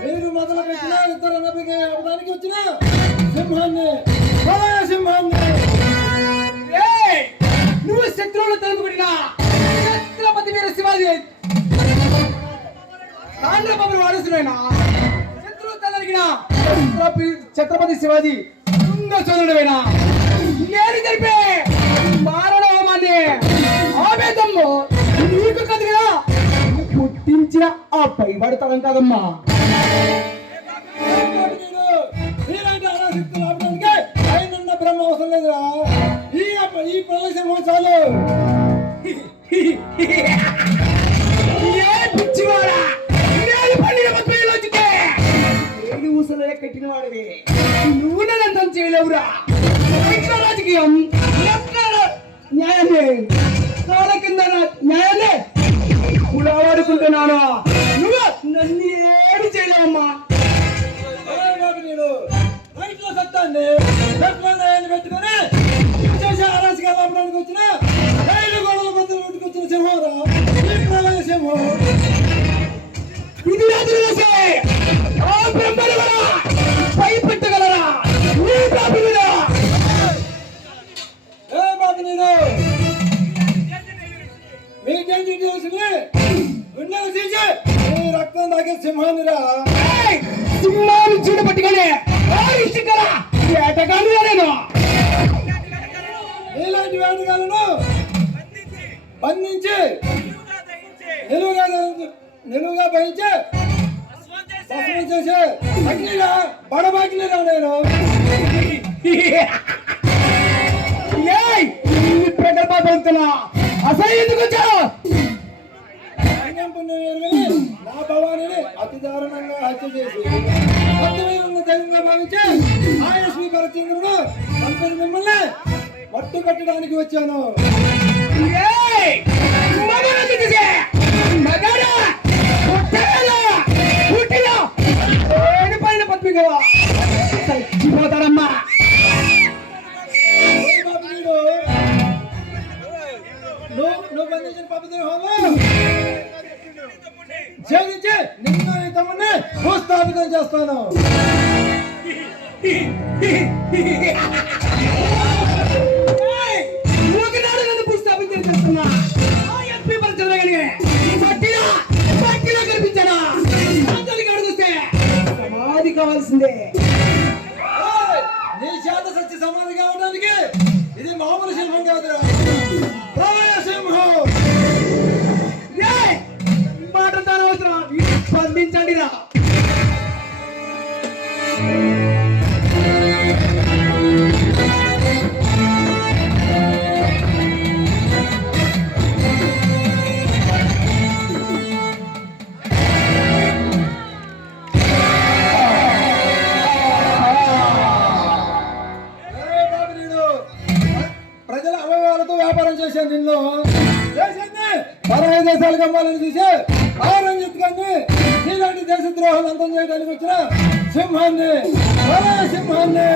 మీరు మొదలు పెట్టిన ఇద్దరు అవడానికి వచ్చిన సింహాన్ని సింహాన్ని నువ్వు శత్రువులు తలుపుకున్న ఛత్రపతి వీర శివాజీ తాండ్రబాబు వారసుడైన శత్రువు తలరిగిన ఛత్రపతి శివాజీ సోదరుడైన నేను జరిపే మారణ హోమాన్ని ఆవేదమ్ము నీకు కదిగా పుట్టించిన ఆ పైబడతాం కదమ్మా. బ్రహ్మ అవసరం లేదురా, ఈ ప్రదేశం చాలు. కట్టిన వాడివి నువ్వు నన్ను చేయలేవురా. రాజకీయం న్యాయాన్ని కాల కింద న్యాయాన్ని కూడా వాడుకుంటున్నాను. నువ్వు నన్ను ఏమి చేయలేవమ్మా. రైట్లో సత్తాన్ని పెట్టుకుని చేసి ఆరాసిగా లాభడానికి వచ్చిన రైలు గోడల బదులు కొట్టుకొచ్చిన సింహరా ఈ ప్రళయ సింహం. ఇది భయపెట్టగలరా గుండెలు తీసి రక్తం తాగే సింహాన్నిరా. సింహాన్ని చూడబట్టుగానే వేటగాను నేను ఇలాంటి వేటగాలను బంధించి నిలువుగా భయించి చేసి అగ్నిరా బడబాకిరా నేను. అసలు ఎందుకు వచ్చావు? నా భవానీని అతి దారుణంగా హత్య చేసి దైవంగా భావించి ఆయస్వి పరచంద్రుడు సంపద మిమ్మల్ని మట్టు కట్టడానికి వచ్చాను. చచ్చిపోతారమ్మా. నువ్వు బంధించిన పాపదేహంలో ఛేదించి నిన్ను నీ తమ్ముడిని భూస్థాపితం చేస్తాను. ఒకనాడు నన్ను భూస్థాపితం చేస్తున్నా కనిపించానా అడుగుతే సమాధి కావాల్సిందే. నీ చేత సత్య సమాధి కావడానికి ఇది మామూలు సింహం కాదురా, సింహం. మాటతో అవసరం స్పందించండి రా. ప్రజల అవయవాలతో వ్యాపారం చేశాను నిన్ను పరాయి దేశాలకు అమ్మాలని చూసి ఆరంజిత్తుకాన్ని నీలాంటి దేశ ద్రోహాలు అంతం చేయడానికి వచ్చిన సింహాన్ని సింహాన్ని